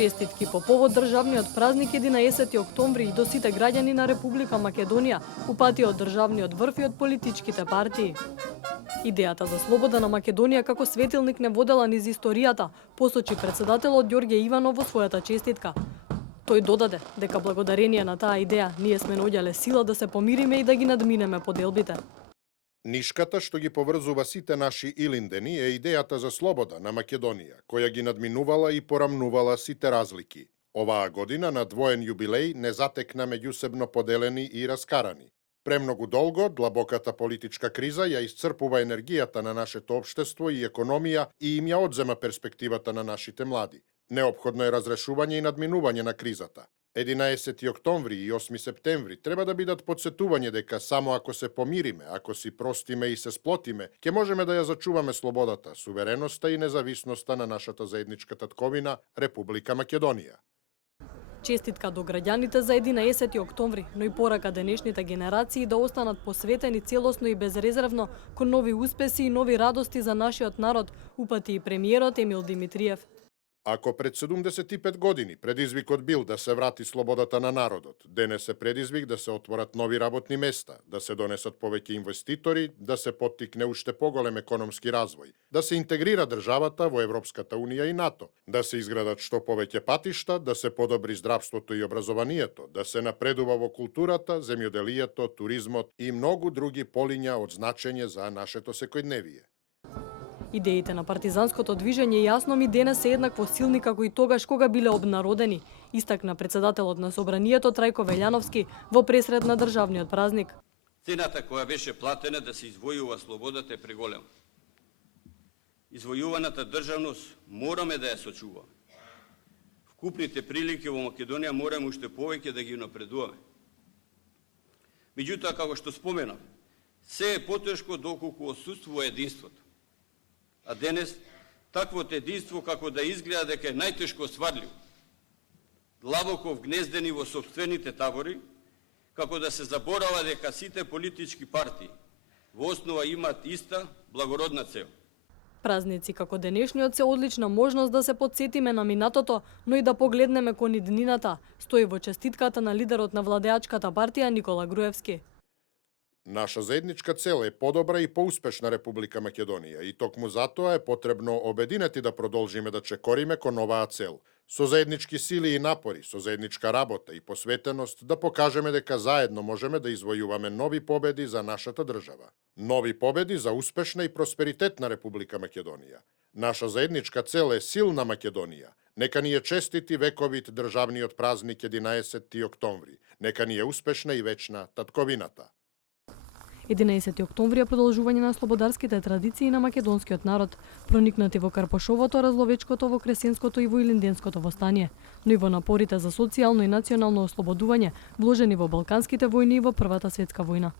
Честитки по повод државниот празник 11 октомври и до сите граѓани на Република Македонија, упати од државниот врв и од политичките партии. Идејата за слобода на Македонија како светилник не водела низ историјата, посочи председателот Ѓорѓе Иванов во својата честитка. Тој додаде дека благодарение на таа идеја ние сме наоѓале сила да се помириме и да ги надминеме поделбите. Нишката што ги поврзува сите наши илиндени е идејата за слобода на Македонија, која ги надминувала и порамнувала сите разлики. Оваа година на двоен јубилеј не затекна меѓусебно поделени и раскарани. Премногу долго, длабоката политичка криза ја исцрпува енергијата на нашето општество и економија и им ја одзема перспективата на нашите млади. Неопходно е разрешување и надминување на кризата. 11 октомври и 8 септември треба да бидат подсетување дека само ако се помириме, ако си простиме и се сплотиме, ќе можеме да ја зачуваме слободата, сувереноста и независноста на нашата заедничка татковина Република Македонија. Честитка до граѓаните за 11 октомври, но и порака денешните генерации да останат посветени целосно и безрезервно кон нови успеси и нови радости за нашиот народ, упати и премиерот Емил Димитриев. Ако пред 75 години предизвикот бил да се врати слободата на народот, денес е предизвик да се отворат нови работни места, да се донесат повеќе инвеститори, да се поттикне уште поголем економски развој, да се интегрира државата во Европската унија и НАТО, да се изградат што повеќе патишта, да се подобри здравството и образованието, да се напредува во културата, земјоделието, туризмот и многу други полиња од значење за нашето секојдневие. Идеите на партизанското движење јасно ми денес се еднакво силни како и тогаш кога биле обнародени, истакна председателот на Собранието Трајко Велјановски во пресред на државниот празник. Цената која беше платена да се извојува слободата е преголема. Извојуваната државност мораме да ја сочуваме. Вкупните прилики во Македонија мораме уште повеќе да ги напредуваме. Меѓутоа, како што споменав, се е потешко доколку отсуствува единството. А денес, таквото единство како да изгледа дека е најтешко остварливо. Длабоко вгнездени во сопствените табори, како да се заборава дека сите политички партии во основа имаат иста благородна цел. Празници како денешниот се одлична можност да се подсетиме на минатото, но и да погледнеме кон иднината, стои во честитката на лидерот на владеачката партија Никола Груевски. Наша заедничка цел е подобра и поуспешна Република Македонија и токму затоа е потребно обединети да продолжиме да чекориме кон оваа цел. Со заеднички сили и напори, со заедничка работа и посветеност да покажеме дека заедно можеме да извојуваме нови победи за нашата држава. Нови победи за успешна и просперитетна Република Македонија. Наша заедничка цел е силна Македонија. Нека ни е честити вековит државниот празник 11 октомври. Нека ни е успешна и вечна татковината. 11 октомври е продолжување на слободарските традиции на македонскиот народ, проникнати во Карпошовото, Разловечкото, во Кресенското и во Илинденското востание, но и во напорите за социјално и национално ослободување вложени во Балканските војни и во Првата светска војна.